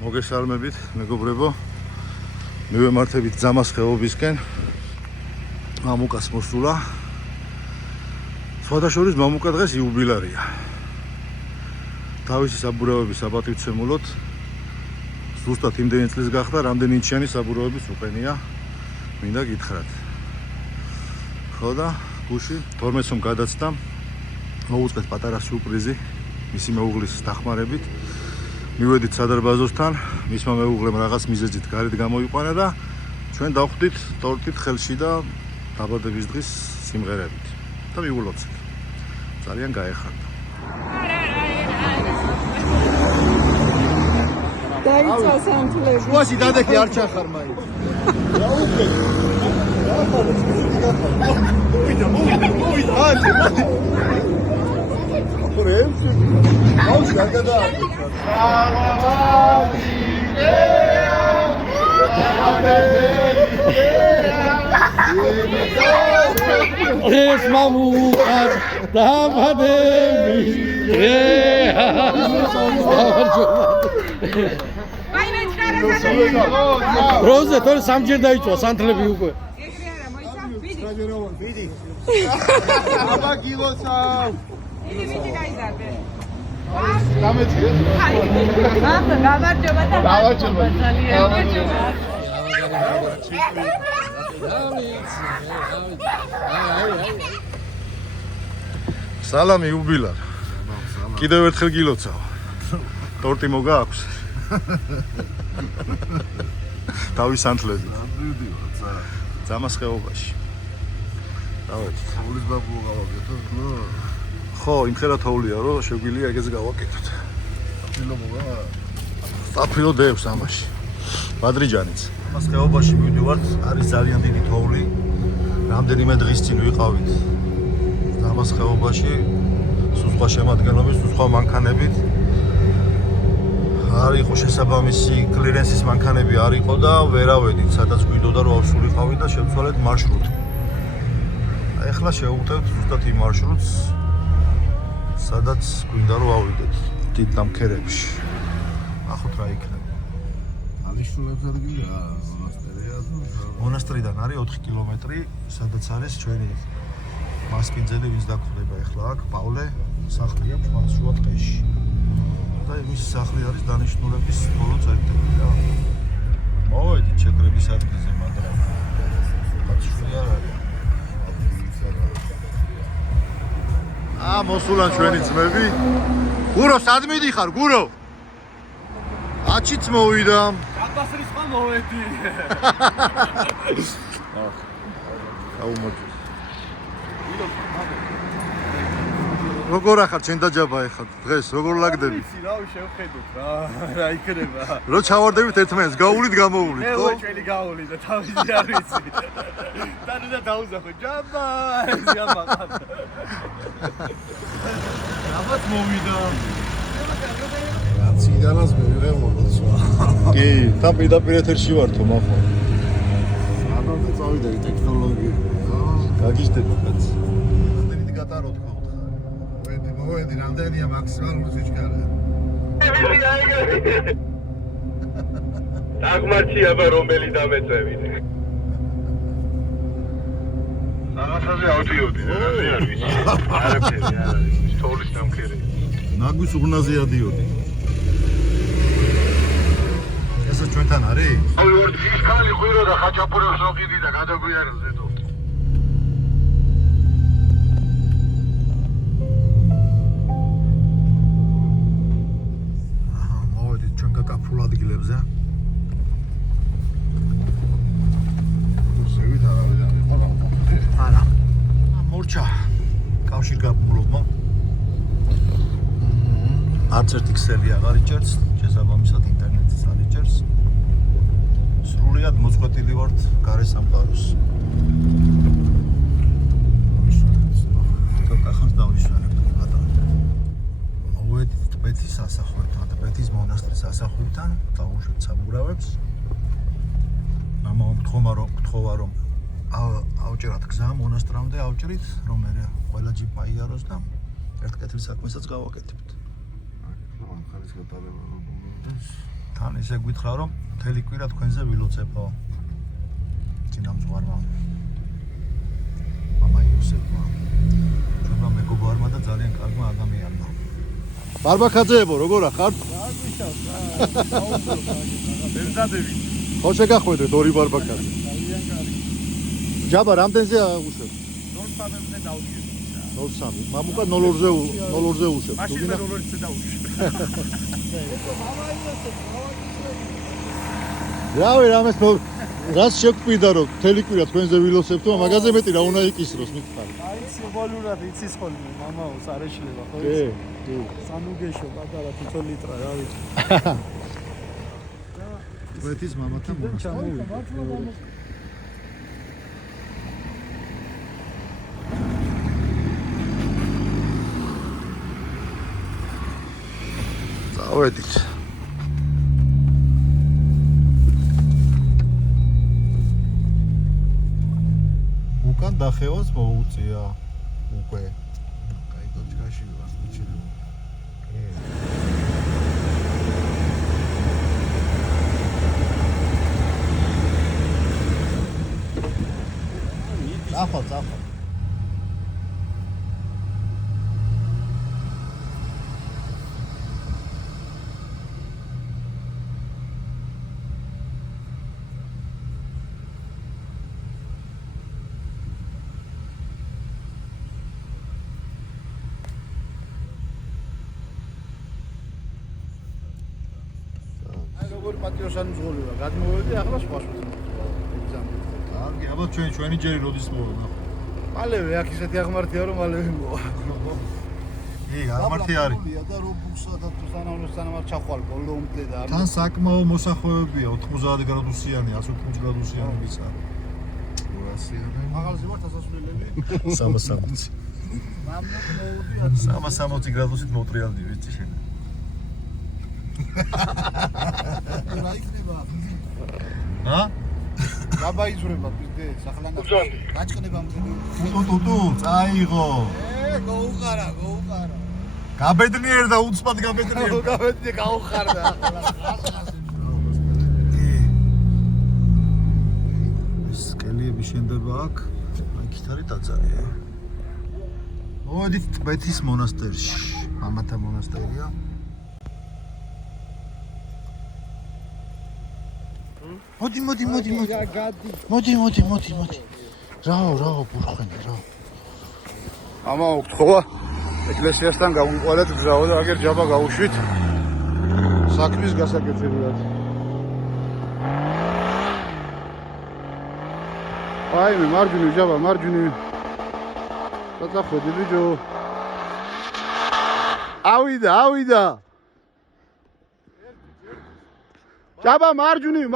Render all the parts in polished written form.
მოგესალმებით, მეგობრებო. მივემართებით ძამას ხეობისკენ. მამუკას მოსულა. სხვადასხვა მამუკა დღეს იუბილარია. თავისი საბურავების საპატივცემულოდ ზუსტად იმდენი წლის გახდა, რამდენი ინჩიანი საბურავების უყენია. მინდა გითხრათ. ხო და გუში 12-ს გადაცდა. მოუწყეთ პატარა სიურპრიზი მისი მეუღლის დახმარებით. მივედით სადარბაზოსთან, მისმა მეუღლემ რაღაც მიზეზით გარეთ გამოიყვანა და ჩვენ დავხვდით ტორტით ხელში და დაბადების დღის სიმღერებით. და მივულოცეთ. ძალიან გაეხარდა. დაიწყო სამთლები. შუაში დადექი არ ჩახარ მაინც. ეს მამუკა დაბადების დღეა. როზე თორე სამჯერ დაიწვა სანთლები უკვე. ეგრე არა, მოიცა? ვიდი. აბა გილოცავ. ვიდი გაიზარდე. დამეწიე. ახლა გამარჯობა და გამარჯობა. გამარჯობა. სალამი იუბილარ. კიდევ ერთხელ გილოცავ. ტორტი მოგააქვს? თავის სანთლები. ძამას ხეობაში. დავეცით. ულის ბაბუ გავაკეთოთ, ნო? ხო, იმხელა თოვლია, რომ შეგვიძლია ეგეც გავაკეთოთ. ფილო მოგა. სტაფილო დევს ამაში. ბადრიჯანიც. ძამას ხეობაში მივდივართ, არის ძალიან დიდი თოვლი. რამდენიმე დღის წინ ვიყავით ძამას ხეობაში, სხვა შემადგენლობის, სხვა მანქანებით. არ იყო შესაბამისი კლირენსის მანქანები არ იყო და ვერავედით, სადაც გვინდოდა რომ ავსულიყავით და შევცვალეთ მარშრუტი. ეხლა შევუღწევთ ზუსტად იმ მარშრუტს, სადაც გვინდა რომ ავიდეთ დიდ ნამქერებში. ნახოთ რა იქნება. ალიშულებს ადგილია, მონასტერია თუ? მონასტრიდან არის 4 კილომეტრი, სადაც არის ჩვენი მასპინძელი, ვინც დაგვხვდება ეხლა აქ, პავლე, სახლი აქვს მას შუა ტყეში. და მის სახლი არის დანიშნულების ბოლო წერტილი რა. მოვედით შეკრების ადგილზე, მაგრამ კაცშვილი არ არის. მოსულან ჩვენი ძმები. გურო, სად მიდიხარ, გურო? აჩიც მოვიდა. კატასტრის ხმა მოვედი. აუმოდი. როგორ ახარ ჩვენ დაჯაბა ეხლა დღეს როგორ ლაგდები? რავი შევხედოთ რა იქნება. რო ჩავარდებით ერთმანეთს, გაუვლით გამოუვლით, ხო? ჩვენი გაული და თავისი არ ვიცი. და დაუზახო ჯაბა, ჯაბა. რაბათ მოვიდა. რაციდანაც მივიღე მოგოცვა. კი, და პირდაპირ ეთერში ვართო მახო. ანამდე წავიდა ტექნოლოგია. გაგიჟდები კაც. რამდენი გატაროთ ხო? მოვედი, რამდენია მაქსიმალური სიჩქარე? დაგმარჩია ბა რომელი დამეწევინე. რაღაცაზე ავდიოდი, რაღაცე არ ვიცი. არაფერი არ არის, თოვლის დამქერი. ნაგვის უღნაზე ადიოდი. ესე ჩვენთან არის? აი ორ ფისკალი ღვირო და ხაჭაპურებს როყიდი და გადაგვიარეს ედო. კაფულ ადგილებზე. შევით არავინ იყო რა. არა. მორჩა კავშირგაბმულობა. არც ერთი ქსელი აღარ იჭერს, შესაბამისად ინტერნეტიც არ იჭერს. სრულიად მოწყვეტილი ვართ გარე სამყაროს. თო კახანს დავისვენებ ბატონო. მოვედით ტბეთის სასახლეთან, ტბეთის მონასტრის სასახლეთან, დავუშვით საბურავებს. მამამ გთხოვა რომ ავჭერათ გზა მონასტრამდე, ავჭრით, რომ მე ყველა ჯიპ აიაროს და ერთ კეთილ საქმესაც გავაკეთებთ. ხარის გატარება რომ თან ისე გითხრა რომ მთელი კვირა თქვენზე ვილოცებო. წინამძღვარმა. მამა იოსებმა. ჩვენმა მეგობარმა და ძალიან კარგმა ადამიანმა. ბარბაკაძეებო, როგორ ახართ? ბენზადები. ხო შეგახვედრეთ ორი ბარბაკაძე. ძალიან კარგი. ჯაბა რამდენზე აღუშვებ? 0-3-ზე დავდგეთ. 0-3. მამუკა 0-2-ზე უშვებ. მაშინ მე 0-2-ზე დავუშვებ. რავი, რას შეგვიდა რომ მთელი კვირა თქვენზე ვილოცებთო, მაგაზე მეტი რა უნდა იკისროს მითხარი. აი სიმბოლურად იცის ხოლმე მამაოს არ ეშლება ხო? კი. სანუგეშო პატარა 1 ლიტრა რა ვიცი. გვეთის მამათა მონასტერი. წავედით. უკან დახევას მოუწია უკვე. კაი დოჩკაში ვარ, მიჩნევ. წახვალ. როგორი პატიოსანი მძღოლია, გადმოვედი ახლა სხვა ეგზამენი. კარგი, აბა ჩვენი ჯერი როდის მოვა? მალევე აქ ისეთი აღმართია რომ მალევე მოვა. კი, აღმართი არის. და რობუსა და თანამარ ჩახვალ ბოლო უმტე და თან საკმაო მოსახვევებია 90 გრადუსიანი, 180 გრადუსიანი ვიცა. 200-იანი. მაღალზე ვარ დასასვლელები. 360. მამნა მოუდი 360 გრადუსით მოტრიალდი ვიცი შენ. რა იქნება? ჰა? გაბაიზრება პიზდე, სახლანა. უძონი. გაჭკნება მგონი. ტუტუ, წაიღო. გაუყარა. გაბედნიერ და უცბად გაბედნიერ. გავედი გაუხარდა ახლა. ეს სკელიები შენდება აქ. აი ქითარი დაძარია. მოდით ტბეთის მონასტერში. მამათა მონასტერია. მოდი. რაო, ბურხვენი, რაო. ამა უთხოვა ეკლესიასთან გავუყოლეთ გზაო და აგერ ჯაბა გავუშვით საქმის გასაკეთებლად. აი მე მარჯვნივ ჯაბა მარჯვნივ. დაწახვედი ბიჭო. ავიდა. ჯაბა მარჯვნივ.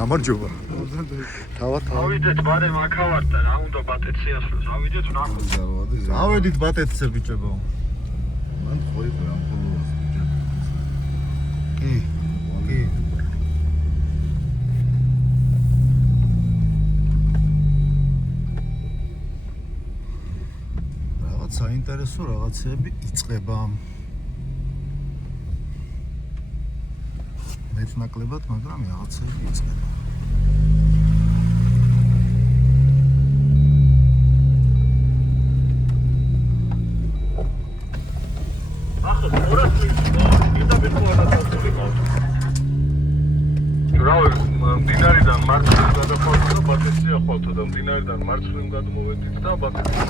გამარჯობა. თავად. ავიდეთ ბარე მაქავართ და რა უნდა ბატეციასლოს. ავიდეთ ნახოთ. ავედით ბატეთზე ბიჭებო. მან ხოიფ რა მხოლოდ ბიჭო. კი. რაღაც საინტერესო რაღაცები იწყება. მეც ნაკლებად, მაგრამ რაღაცები იწყება. ახლა 200 მდინარიდან მარცხნივ გადახვავთ და ბატეცია ხვალთო და მდინარიდან მარცხნივ გადმოვედით და ბატეცია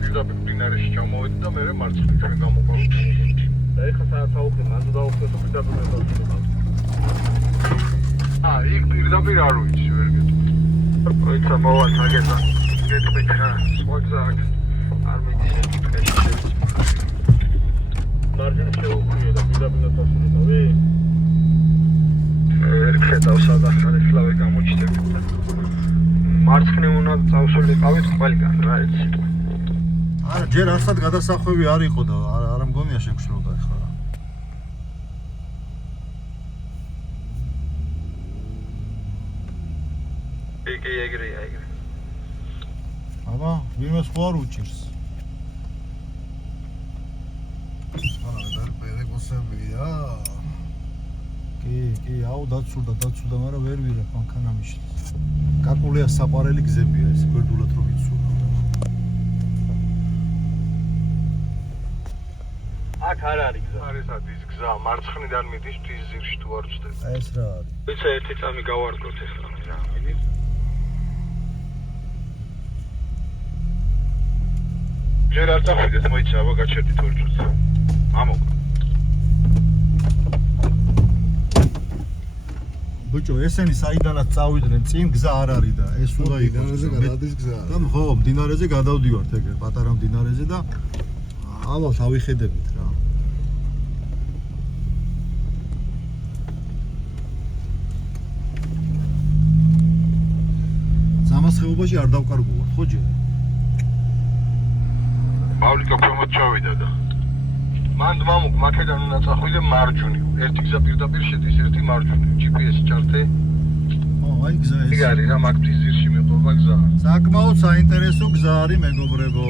პირდაპირ მდინარეში ჩამოვედით და მერე მარცხნივ ჩვენ გამოვყავთ. და ეხლა საათ აუხე მანდ დაუხეთ და პირდაპირ გადავხეთ. იქ პირდაპირ არ ვიცი ვერ გეტყვით. როცა მოვალ მაგეთა გეტყვით რა სხვა აქ არ მიცი შეკითხები. მარჯვნივ შეუქმნია და მარცხნივ უნდა წავსულიყავით ყველგან რა იცი. არა, ჯერ არსად გადასახვევი არ იყო და არ მგონია შეგშლოდა ახლა რა. იგი ეგრეა. აბა, ვინმე სხვა არ უჭირს. არა, პერეგოსებია. კი, აუ დაცურდა, მაგრამ ვერ ვიღებ მანქანამიშს. კაკულია საყვარელი გზებია ეს, გვერდულად რომ იცურა. აქ არ არის გზა. არის ადის გზა, მარცხნიდან მიდის თვისძირში თუ არ ვწდები. ეს რა არის? ვიცი ერთი წამი გავარკვევთ ახლა რა. ჯერ არ წახვიდეთ, მოიცა, აბა გაჩერდით ორ წუთს. ამოკლ. ბიჭო, ესენი საიდანაც წავიდნენ, წინ გზა არ არის და ეს უნდა იყოს. მდინარეზე გადადის გზა. და ხო, მდინარეზე გადავდივართ ეგრე, პატარა მდინარეზე და ალბათ ავიხედებით რა. ზამას ხეობაში არ დავკარგულობ, ხო ჯერ? პავლიკა ქვემოთ ჩავიდა და მან დმამუკ მაქედან უნდა წახვიდე მარჯვნივ. ერთი გზა პირდაპირ შედის, ერთი მარჯვნივ. GPS-ი ჩართე. აი გზა ეს. ეგ არის რა, მაგ თვისძირში მეყობა გზა. საკმაოდ საინტერესო გზა არის მეგობრებო.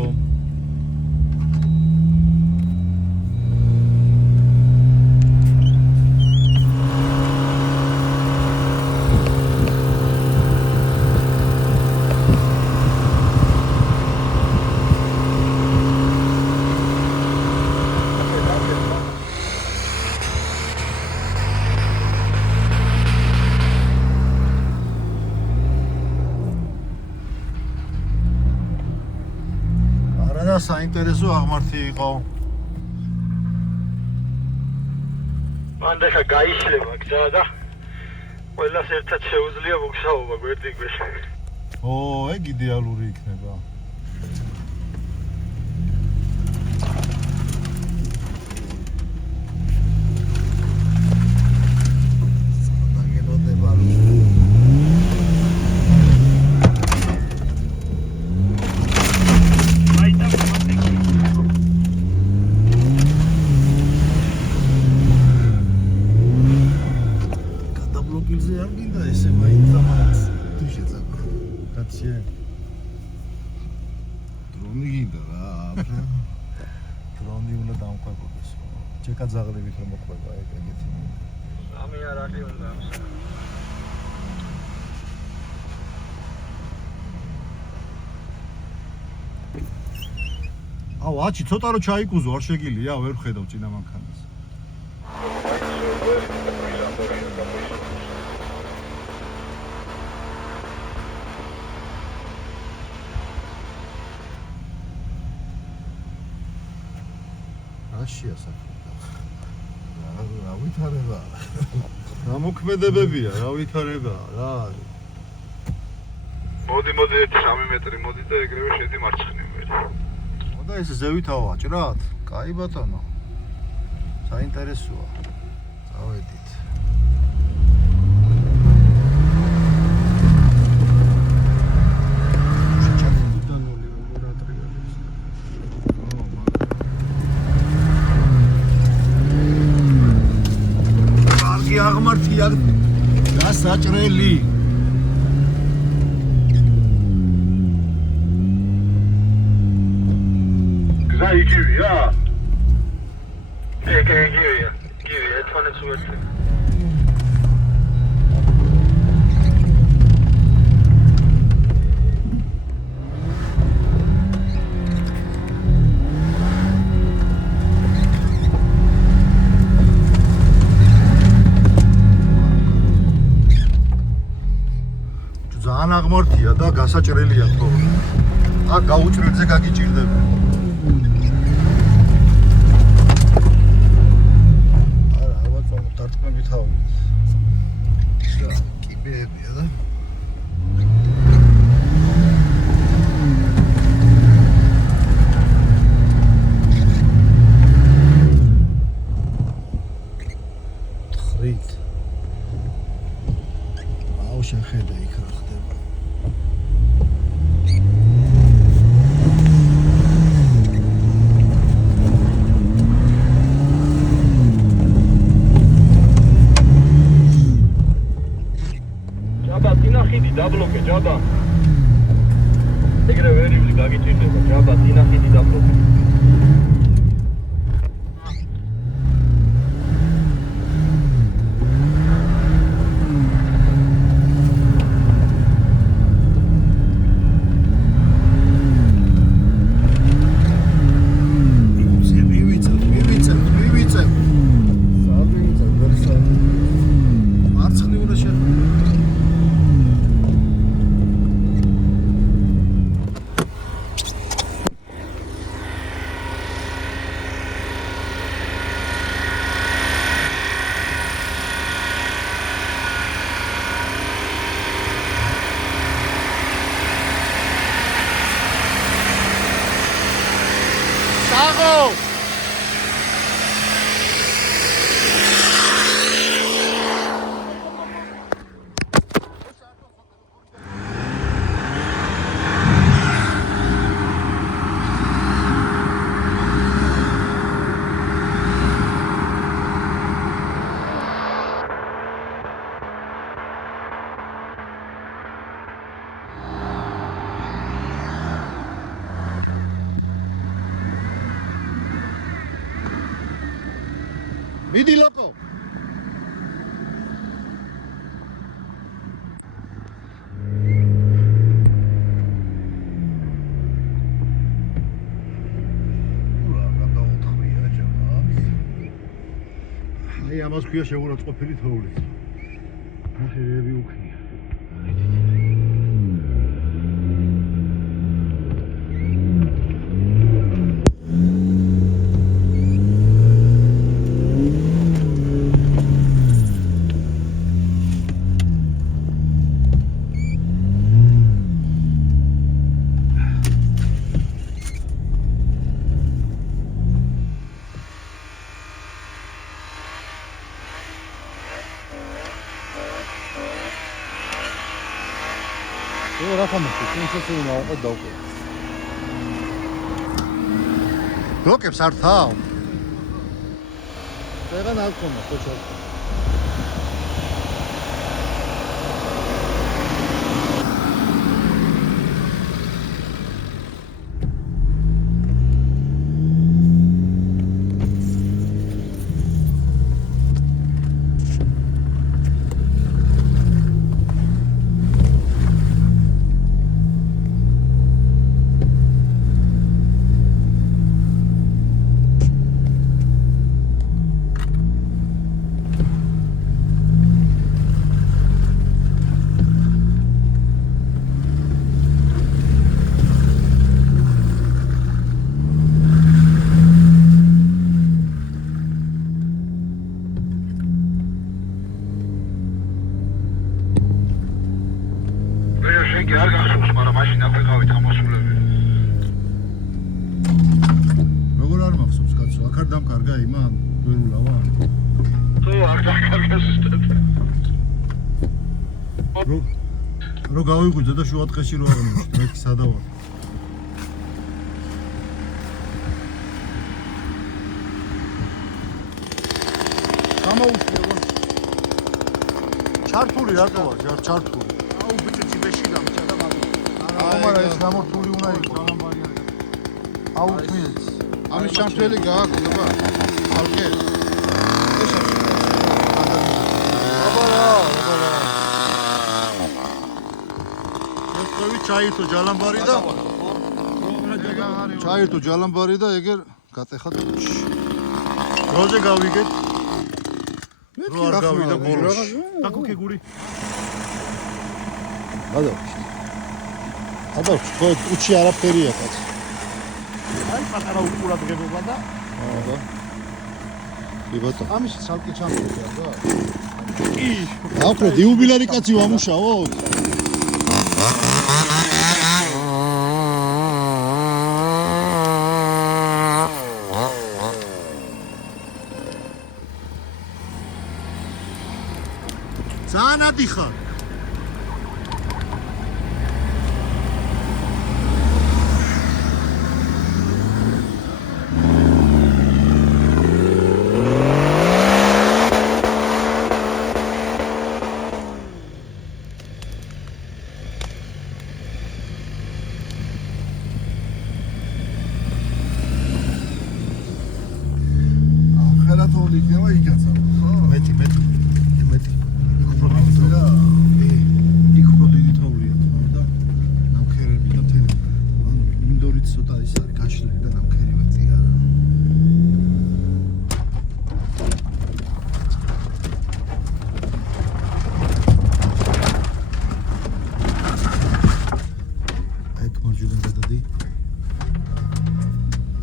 საინტერესო აღმართი იყო. მან და გაიშლება გზა და ყველას ერთად შეუძლია მოგზაობა გვერდიგვერდ. ო, ეგ იდეალური იქნება. კაძაღლებით რომ მოყვება ეგეთი. სამი არ არის უნდა. აუ, აჩი ცოტა რო ჩაიკუზო, არ შეგილია, ვერ ხედავ წინა მანქანას. რაშია საქმე? რა ვითარება? გამოქმედებებია, რა ვითარება, რა არის? მოდი 3 მეტრი მოდი და ეგრევე შედი მარცხნივ. და ეს ზევით ავაჭრათ? კაი ბატონო. საინტერესოა. წავედით. აღმართია გასაჭრელი. გზა იგივეა? იგივეა. ერთმანეთს უერთდება. ძალიან აღმართია და გასაჭრელია თორე. აქ გაუჭრელზე გაგიჭირდება. არა, ალბათ დარტყმებით ავიდეთ. კიბეებია და ხრით. აუ შეხედა იქ რა ხდება. აბა. ეგრე ვერიული გაგიჭირდება, ჯაბა, დინახიდი დაპროფი. მიდი ლოკო აი ამას ქვია შეურაცხყოფილი თოვლი მოხერები უქნია რა თამაში კონცერტი უნდა დავყო ბლოკებს არ თავ ეგან არ ქონა ხოჭა არ გახსოვს, მაგრამ მაშინ აღვიღავით ამოსულები. როგორ არ მახსოვს, კაცო? აქ არ დამკარგა იმან, ვერულავა? თუ არ დამკარგა ზუსტად. რო გავიღვიძე და შუა დღეში რო აღნიშნე, რა კი სადავა. გამოუშვია. ჩართული რატოა? ჩართული. ამარა ეს გამორთული უნდა იყოს აუთმიეთ ამის ჩამწველი გააქვს ალკე ეს ჩაირთო ჯალამბარი და ჩაირთო ჯალამბარი და ეგერ გატეხა თუჩი როზე გავიგეთ რო არ გავიდა ბოლოს დაგუქე გური აბა ხო უჩი არაფერია კაც აი პატარა უყურადღებობა და აბა კი ბატონო ამის ცალკე ჩამწველი აბა კი აფრე იუბილარი კაცი ვამუშაოთ ზანადი ხარ ხომ იქნება იქაცა. მეტი. იქ უფრო დიდი თოვლია და ნამქერები და მთელი. მინდორით ცოტა ის არის გაშლილი და ნამქერი მეტია. აი მარჯვიდან გადადი.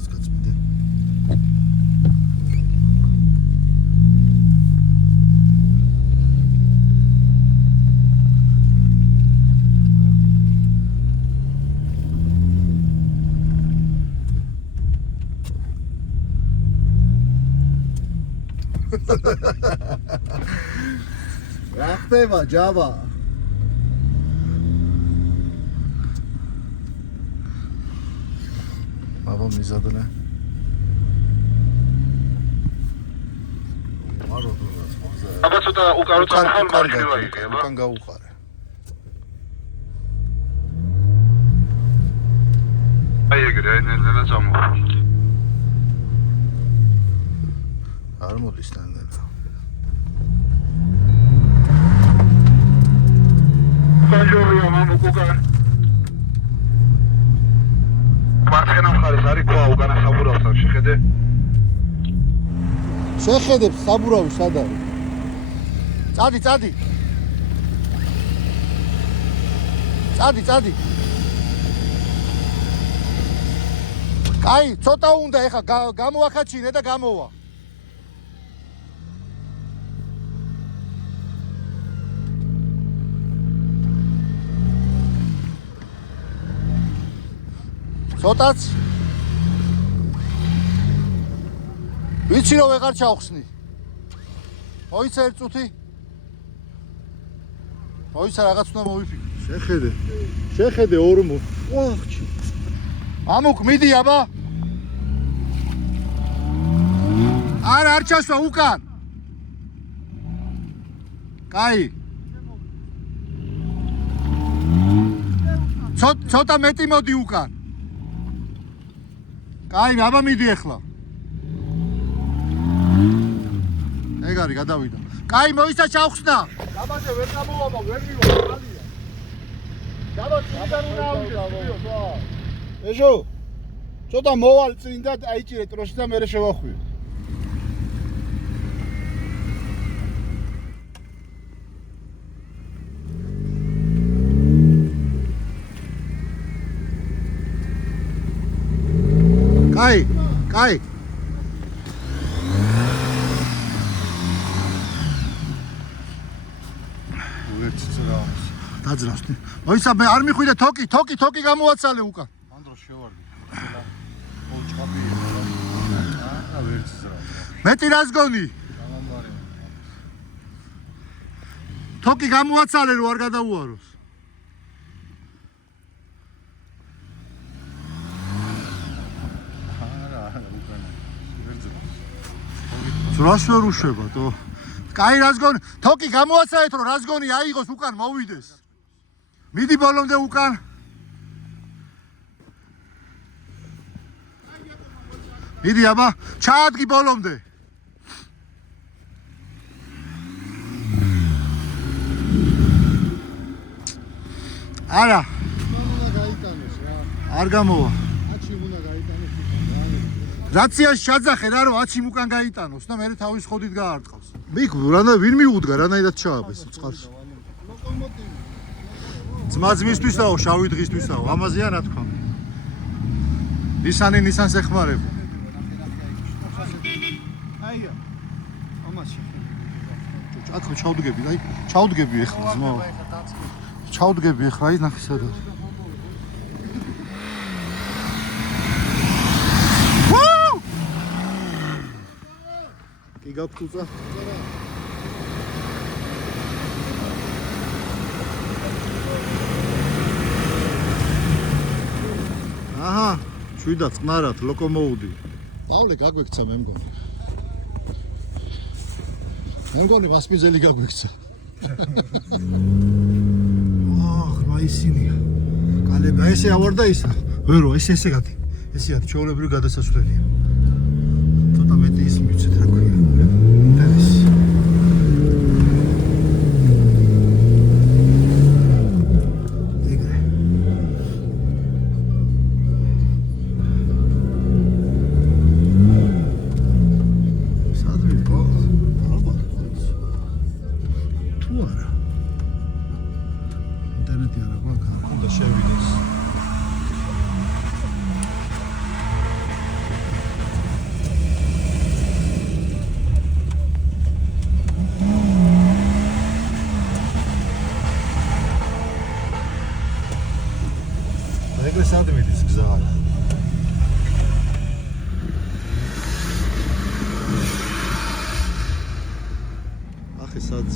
სკაცმიდე. რა ხდება ჯავა? აბა მიზადნე. მარო დურას მოზე. აბა ცოტა უკარო წამხარ მარჯვნივ აიღება. უკან გაუყარე. აი ეგრე, აი ნელა წამოვა. არ მოდის თანდა. Buongiorno, mamma Kukan. მარცხენა მხარეს არის ქვა უკანა საბურავთან, შეხედე? შეხედებ საბურავი სად არის? წადი. კაი, ცოტა უნდა ეხა გამოახაჩინე და გამოვა. ცოტაც ვიცი რომ ვეღარ ჩავხსნი. მოიცა ერთ წუთი. მოიცა რაღაც უნდა მოვიფიქრე. შეხედე ორმო. ვახჩი. ამუკ მიდი აბა. არ ჩასვა უკან. კაი. ცოტა მეტი მოდი უკან. კაი, აბა მიდი ახლა. ეგ არის, გადავიდა. კაი, მოიცა ჩავხსნა. დაბაზე ვერ გამოვაბა, ვერ მივა, ხალია. დაბა წინიდან უნდა ავიდე. ეჟო. ცოტა მოვალ წინ და აიჭირე ტროსი და მერე შევახვიო. კაი. ვერცი ძრავს. დაძრავს. მოიცა მე არ მიხვიდე თოკი გამოაცალე უკან. ანდრო შევარდი. ო ჭაბი. აა ვერცი ძრავს. მეტი რას გონი? გამომბარე. თოკი გამოაცალე რომ არ გადაუაროს. რას ვერ უშვება თო? კაი რას გონი? თოკი გამოაცალეთ რომ რას გონი აიღოს უკან მოვიდეს. მიდი ბოლომდე უკან. მიდი აბა, ჩაადგი ბოლომდე. არა, უნდა გაიტანოს რა. არ გამოვა. აჩი უნდა გაიტანოს. რაციაში ჩაძახე რა რომ აციმ უკან გაიტანოს და მე თავის ხოდით გაარტყავს. მიქ ვინ მიუდგა რანაირად ჩააბეს წყარს. ლოკომოტივი. ძმისთვისაო, შავი დღისთვისაო, ამაზეა რა თქვა. ნისანს ეხმარება. აია. ამას შეხედე. აკო ჩავდგები, აი, ჩავდგები ახლა ძმო. ჩავდგები ახლა, აი ნახე სად არის. კი გაგწუწა. აჰა, შვიდა წყნარად ლოკომოუდი. პავლე გაგვექცა მე მგონი. მე მგონი მასპინძელი გაგვექცა. ვაჰ, ისინია. კალები, ესე ავარ და ისა. ვერო, ესე გადი. ესე არის, ჩვეულებრივი გადასასვლელია. ცოტა მეტი ის მიცეთ რა ქვია. ნახე სად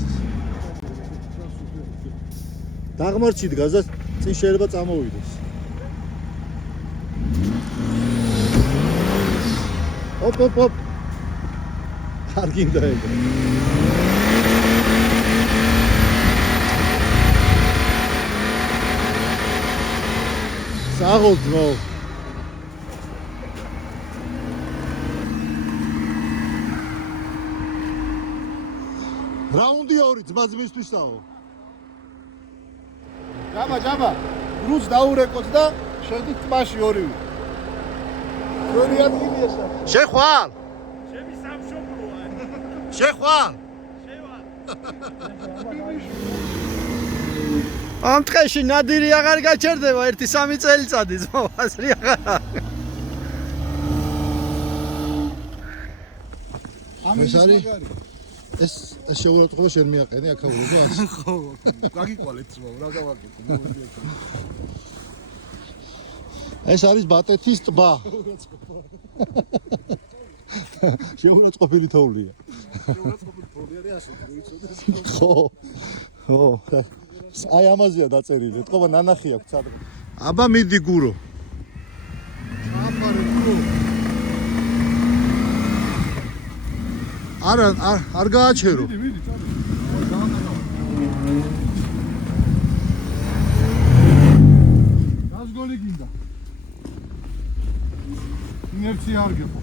დაღმართში დგას და წინ შეიძლება წამოვიდეს. ოპ. არ გინდა ეგრე. საღოლ ძმო. რაუნდი 2 ძმისთვისაო. ჯაბა. რუს დაურეკოთ და შედით ტბაში ორივე. როდი ადგილი ესა? შეხვალ. ჩემი სამშობლოა. შეხვალ. ამ დღეში ნადირი აღარ გაჩერდება 1-3 წელიწადი ძმო აზრი აღარ აქვს. ეს არის ეს შეურაცხყოფა შენ მიაყენე აქაურობო ასე. ხო, გაგიყვალეთ ძმო, რა გავაკეთო. ეს არის ბატეთის ტბა. შეურაცხყოფილი თოვლია. ხო. აი ამაზეა დაწერილი. ეთქობა ნანახი აქვს სადღაც. აბა მიდი გურო. აფარე გურო. არ გააჩერო. მიდი, წავი. გასგოლი გინდა. ინერცია არ გეყო.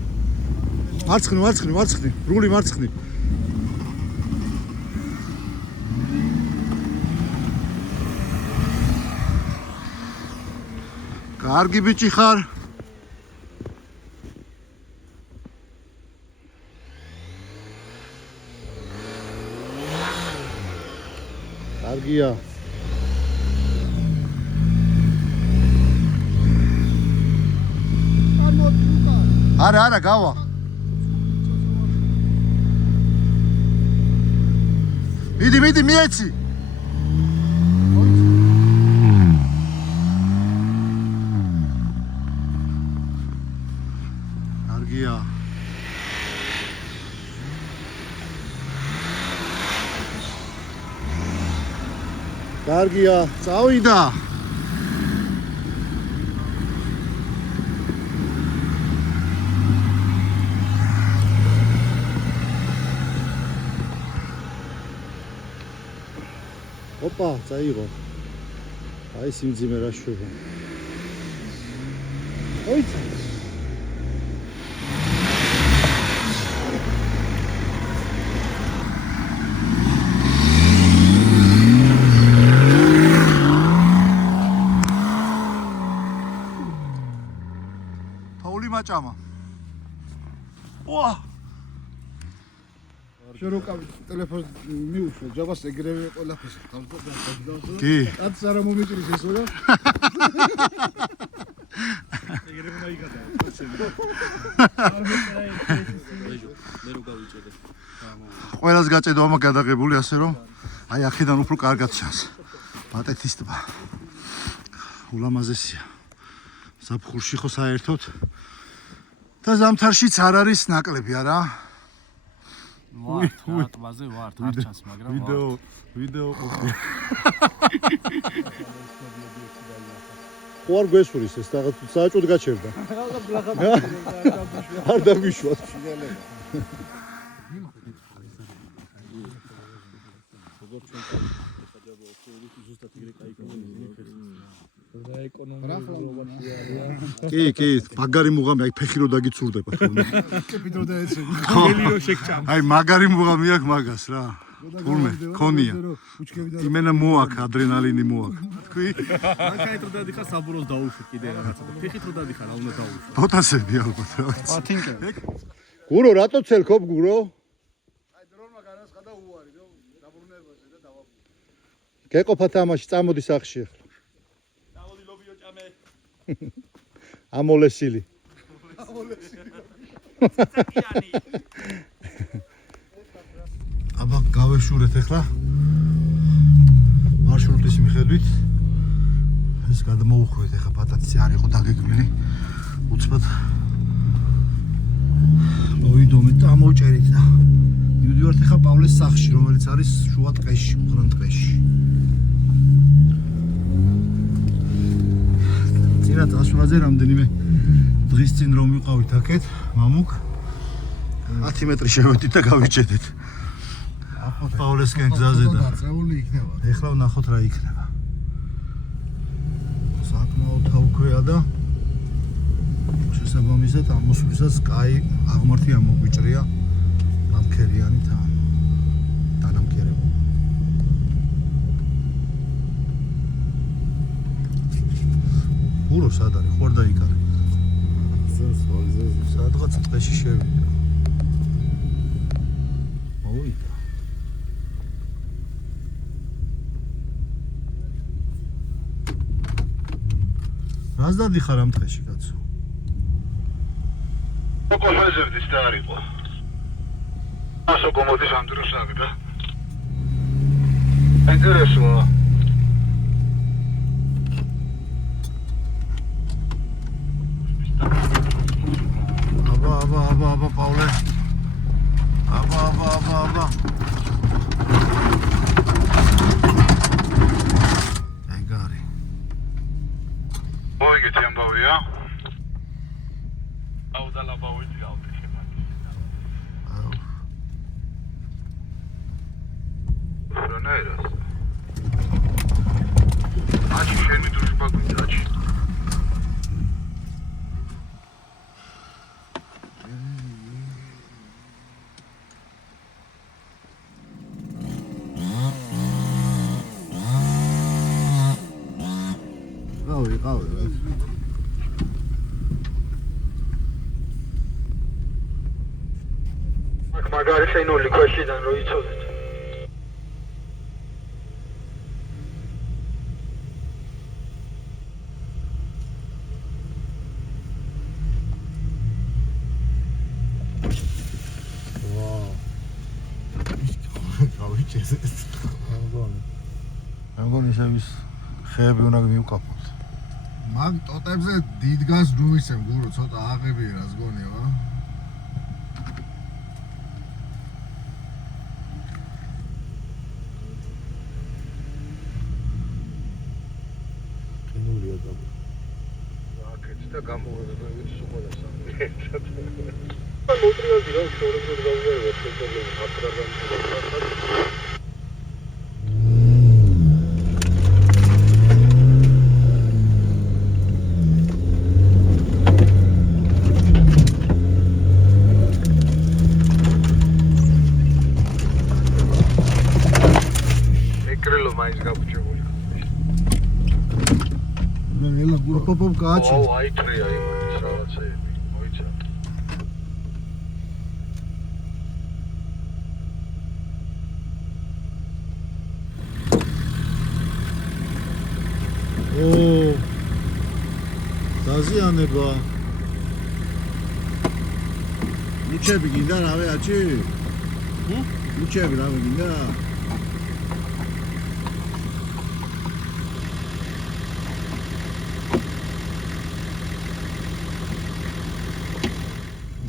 მარცხნი. რული მარცხნი. კარგი ბიჭი ხარ. კარგია. არა, გავა. მიდი, მიეცი. კარგია. კარგია, წავიდა. ოპა, წაიღო. აი სიმძიმე რა შვება. ოიცა. თოვლი მაჭამა. ვა! შეროკავი ტელეფონს მიუშვა, ჯაბას ეგრევე ყველაფერს ხავს და გადაგდავ. კი. კაც არა მომიჭრის ესო რა. ეგრევე მაიგადა. მე რო გავიჭერე. ყველას გაწედო ამა გადაღებული ასე რომ აი აქედან უფრო კარგად ჩანს. ბატეთის ტბა. ულამაზესია. ზაფხულში ხო საერთოდ და ზამთარშიც არ არის ნაკლები არა? ვართ, ტბაზე ვართ, არ ჩანს, მაგრამ ვიდეო ყოფილი. ხო არ გვესურის ეს რაღაც საჭოდ გაჩერდა. არ დაგვიშვათ. კი, მაგარი მუღამი, აი ფეხი რო დაგიცურდება თურმე. კეპიტრო დაეცემ. გელირო შეკჭამ. აი მაგარი მუღამი აქვს მაგას რა. თურმე, ქონია. იმენა მოაქვს, ადრენალინი მოაქვს. თქვი? მანქანით რო დადიხარ საბუროს დაუშვი კიდე რაღაცა და ფეხით რო დადიხარ რა უნდა დაუშვი. ფოტოსები ალბათ რა ვიცი. ათინკე. გურო რატო ცელქობ გურო? აი დრონმა განაცხადა უარი რომ დაბრუნებაზე და დავაბუნე. გეყოფა თამაში, წამოდი სახში ახლა. დავოდი ლობიო ჭამე. ამოლესილი. აბა გავეშურეთ ახლა. მარშრუტის მიხედვით ეს გადმოუხვევით ახლა ბატათი არ იყო დაგეგმილი. უცბად მოვიდომეთ და ამოვჭერით და მივდივართ ახლა პავლეს პავლეს სახლში, რომელიც არის შუა ტყეში, უღრან ტყეში. წინა წასვლაზე რამდენიმე დღის წინ რომ ვიყავით აქეთ, მამუკ 10 მეტრი შევედით და გავიჭედით. პავლესკენ გზაზე და დაწეული იქნება. ეხლა ვნახოთ რა იქნება. საკმაოდ თავქვეა და შესაბამისად ამოსვლისას კაი აღმართი ამოგვიჭრია ნამქერიანი თან. დანამქერებული. ურო სად არის? ხوار დაიკარგე. სადღაც ტყეში შევიდა. მოვიდა. რას დადიხარ ამ ტყეში, კაცო? მოყოლაზებდის და არისო. ასო კომოდის ამ დროს აღდა. ინტერესოა. აბა, პავლე. აბა. ეგარი. მოიგეთ ამბავია. აუდალაბავეთი ავდი შემაგი. რანაირას. აჩი შენი დროშბა გვინდა, აჩი. ყავი. მაგარი შენული ქვეშიდან რო იცოდეთ. გავიჭეს. მეგონი შევის ხეები უნდა მივკაფოთ. მაგ ტოტებზე დიდგას დუმისემ გურო ცოტა აღებია რას გონია ვა. კენულია და აქეთ და გამოვედება ვიცი ყველა სამი. მოტრიალდი რა შორებად გავუვერვა პრობლემა აკრაგან. პოპ კაჩი. აუ აიტრია იმის რაღაცეები. მოიცა. დაზიანება. ლუჩები გინდა რავე აჩი? ლუჩები რავე გინდა?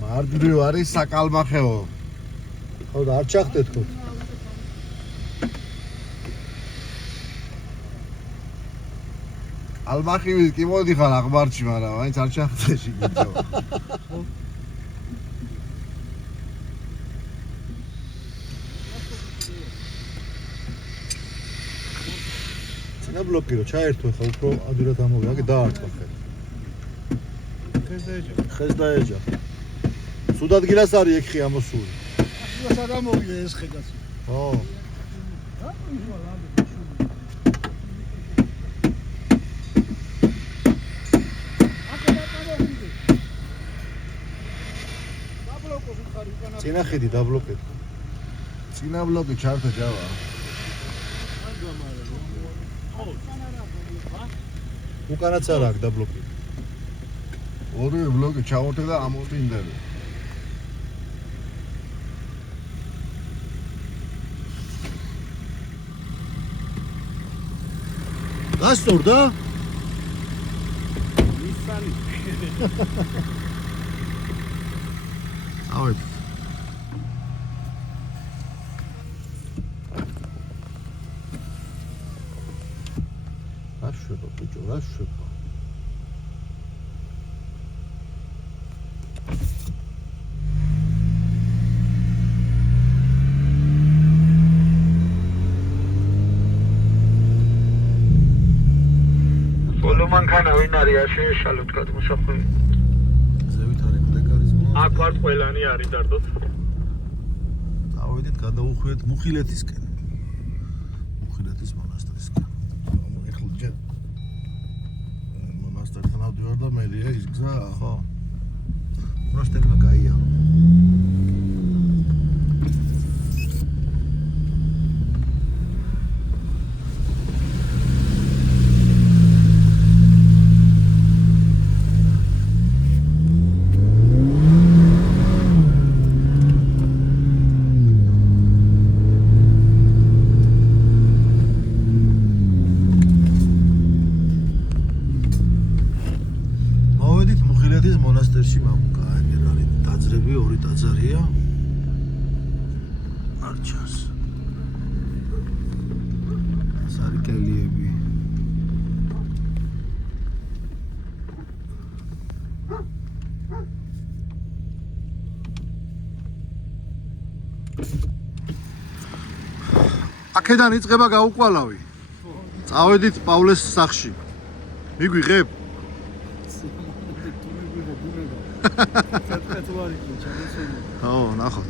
მარჯვნივ არის საკალმახეო. ხო და არ ჩახდეთ ხო? ალმახივის კი მოდიხარ აღმართში, მაგრამ მაინც არ ჩახდეში გიძო. წინა ბლოკი რო ჩაერთო ხა უფრო ადვილად ამოვიდა, აქ დაარტყა ხე. ხეს დაეჯა. სულ ადგილას არის ეკხი ამოსული. ეს არ ამოვიდა ეს ხე კაცო. ხო. წინა ხედი დაბლოკეთ. წინა ბლოკი ჩართო ჯავა. უკანაც არ აქვს დაბლოკი. ორივე ბლოკი ჩავორთე და ამოვტინდები. გასწორდა? ნისანი. ავეთ. შვება ბიჭო, რა შვება? ბოლომან ქანა ვინ არის შეეშალოთ გადმოსახვევი ზევით არის კლეკარიზმო. აქ ვარ ყველანი არის დარდოთ დავედით გადაუხვიეთ მუხილეთისკენ. მუხილეთის მონასტრისკენ. ეხლა ჯერ მონასტერთან ავდივარ და მერია ის გზა, ხო. პროსტემა გაია. მოვედით მუხილეთის მონასტერში, მამუკა, ეგ არის დაძრები, ორი ტაძარია. არჩას. ეს არის კელიები. აქედან იწყება გაუყვალავი. წავედით პავლეს სახლში. მიგვიღებ? თუ მიგვიღო ბუნება. კეთკეთვარი კი ჩამოსული. ხო, ნახოთ.